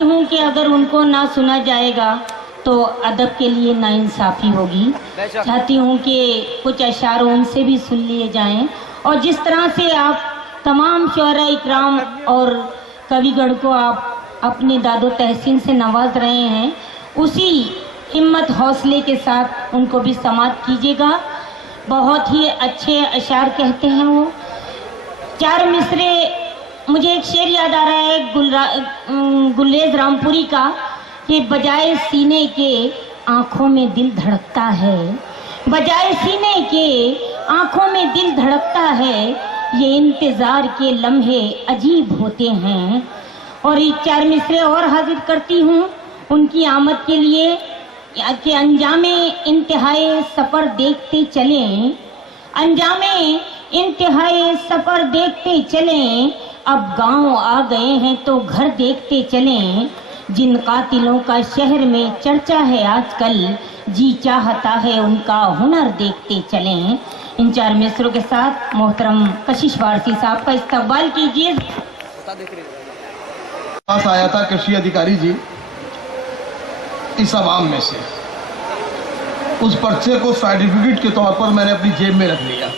हूँ कि अगर उनको ना सुना जाएगा तो अदब के लिए नाइंसाफ़ी होगी। चाहती हूँ कि कुछ अशार उनसे भी सुन लिए जाएं, और जिस तरह से आप तमाम शुअरा इकराम और कविगण को आप अपने दादो तहसीन से नवाज रहे हैं, उसी हिम्मत हौसले के साथ उनको भी समात कीजिएगा। बहुत ही अच्छे अशार कहते हैं वो। चार मिसरे, मुझे एक शेर याद आ रहा है गुलेज रामपुरी का कि बजाय सीने के आँखों में दिल धड़कता है, बजाय सीने के आँखों में दिल धड़कता है, ये इंतज़ार के लम्हे अजीब होते हैं। और ये चार मिसरे और हाजिर करती हूँ उनकी आमद के लिए कि अंजामे इंतहाए सफ़र देखते चलें, अंजामे इंतहाए सफ़र देखते चलें, अब गांव आ गए हैं तो घर देखते चलें, जिन कातिलों का शहर में चर्चा है आजकल, जी चाहता है उनका हुनर देखते चलें। इन चार मिसरों के साथ मोहतरम कशिश वारसी साहब का इस्तकबाल कीजिए। पास आया था कृषि अधिकारी जी इस आवाम में से, उस पर्चे को सर्टिफिकेट के तौर पर मैंने अपनी जेब में रख लिया।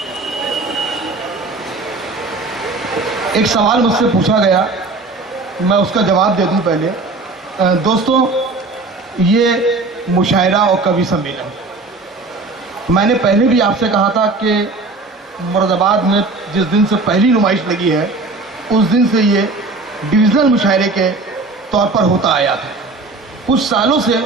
एक सवाल मुझसे पूछा गया, मैं उसका जवाब दे दूं पहले। दोस्तों, ये मुशायरा और कवि सम्मेलन, मैंने पहले भी आपसे कहा था कि मुरादाबाद में जिस दिन से पहली नुमाइश लगी है उस दिन से ये डिविजनल मुशायरे के तौर पर होता आया था। कुछ सालों से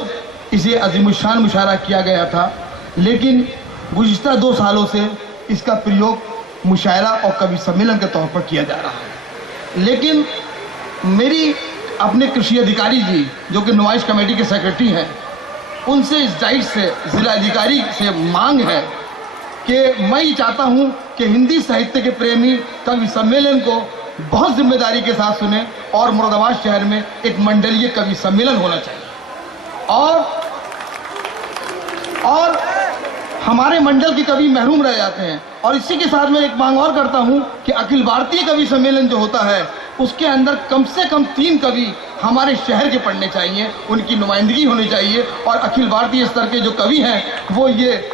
इसे अजीमुशान मुशायरा किया गया था, लेकिन गुज़िश्ता 2 सालों से इसका प्रयोग मुशायरा और कवि सम्मेलन के तौर पर किया जा रहा है। लेकिन मेरी अपने कृषि अधिकारी जी जो कि नुमाइश कमेटी के सेक्रेटरी हैं, उनसे इस डाइट से ज़िला अधिकारी से मांग है कि मैं ये चाहता हूँ कि हिंदी साहित्य के प्रेमी कवि सम्मेलन को बहुत जिम्मेदारी के साथ सुने और मुरादाबाद शहर में एक मंडलीय कवि सम्मेलन होना चाहिए। और हमारे मंडल के कवि महरूम रह जाते हैं। और इसी के साथ मैं एक मांग और करता हूं कि अखिल भारतीय कवि सम्मेलन जो होता है उसके अंदर कम से कम 3 कवि हमारे शहर के पढ़ने चाहिए, उनकी नुमाइंदगी होनी चाहिए। और अखिल भारतीय स्तर के जो कवि हैं वो ये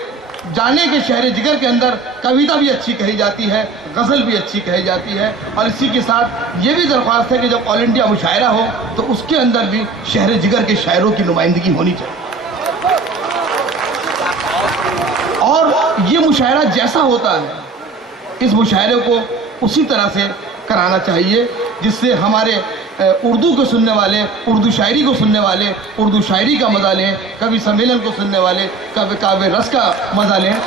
जाने के शहर जिगर के अंदर कविता भी अच्छी कही जाती है, गज़ल भी अच्छी कही जाती है। और इसी के साथ ये भी दरख्वास्त है कि जब ऑल इंडिया मुशायरा हो तो उसके अंदर भी शहर जिगर के शायरों की नुमाइंदगी होनी चाहिए। और ये मुशायरा जैसा होता है इस मुशायरे को उसी तरह से कराना चाहिए जिससे हमारे उर्दू को सुनने वाले, उर्दू शायरी को सुनने वाले उर्दू शायरी का मज़ा लें, कवि सम्मेलन को सुनने वाले काव्य रस का मज़ा लें।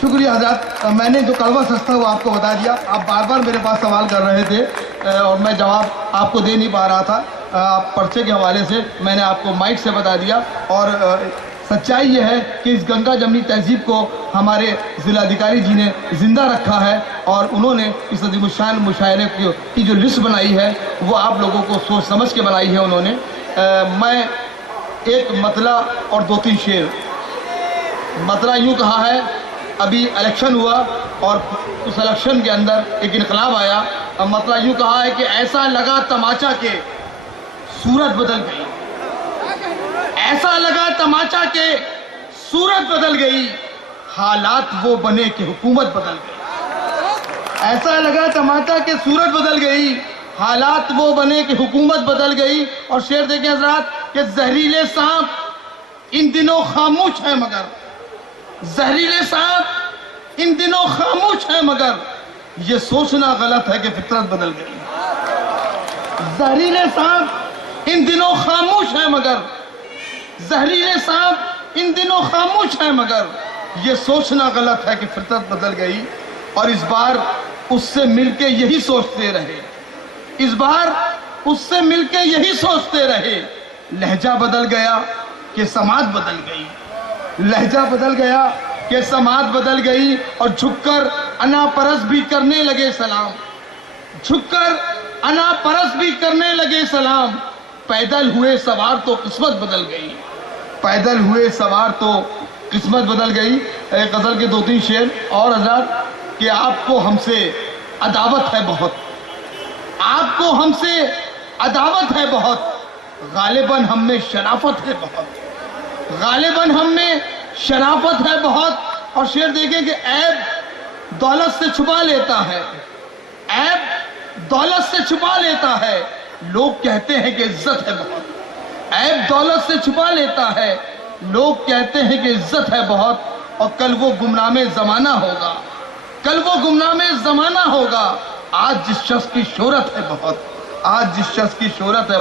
शुक्रिया हज़रात, मैंने जो कड़वा सस्ता वो आपको बता दिया। आप बार बार मेरे पास सवाल कर रहे थे और मैं जवाब आपको दे नहीं पा रहा था। पर्चे के हवाले से मैंने आपको माइक से बता दिया। और सच्चाई ये है कि इस गंगा जमनी तहजीब को हमारे ज़िलाधिकारी जी ने ज़िंदा रखा है और उन्होंने इस अज़ीमुश्शान मुशायरे की जो लिस्ट बनाई है वो आप लोगों को सोच समझ के बनाई है उन्होंने। मैं एक मतला और 2-3 शेर। मतला यूँ कहा है, अभी इलेक्शन हुआ और उस इलेक्शन के अंदर एक इनकलाब आया। मतला यूँ कहा है कि ऐसा लगा तमाचा के सूरत बदल गई, ऐसा लगा तमाचा के सूरत बदल गई, हालात वो बने कि हुकूमत बदल गई। ऐसा लगा तमाचा के सूरत बदल गई, हालात वो बने कि हुकूमत बदल गई। और शेर देखें हज़रात कि जहरीले सांप इन दिनों खामोश है मगर, जहरीले सांप इन दिनों खामोश है मगर, ये सोचना गलत है कि फितरत बदल गई। जहरीले सांप इन दिनों खामोश है मगर, जहरीले सांप इन दिनों खामोश है मगर, ये सोचना गलत है कि फितरत बदल गई। और इस बार उससे मिलके यही सोचते रहे, इस बार उससे मिलके यही सोचते रहे, लहजा बदल गया कि समाज बदल गई, लहजा बदल गया कि समाज बदल गई। और झुककर अनापरस भी करने लगे सलाम, झुककर अनापरस भी करने लगे सलाम, पैदल हुए सवार तो किस्मत बदल गई, पैदल हुए सवार तो किस्मत बदल गई। एक गज़ल के 2-3 शेर और हज़रात कि आपको हमसे अदावत है बहुत, आपको हमसे अदावत है बहुत, غالباً ہم میں شرافت ہے بہت، غالباً ہم میں شرافت ہے بہت. اور شعر دیکھیں کہ عیب دولت سے چھپا لیتا ہے، عیب دولت سے چھپا لیتا ہے، لوگ کہتے ہیں کہ عزت ہے بہت. عیب دولت سے چھپا لیتا ہے، لوگ کہتے ہیں کہ عزت ہے بہت. اور کل وہ گمنام زمانہ ہوگا، کل وہ گمنام زمانہ ہوگا. آج جس شخص کی شہرت ہے بہت، آج جس شخص کی شہرت ہے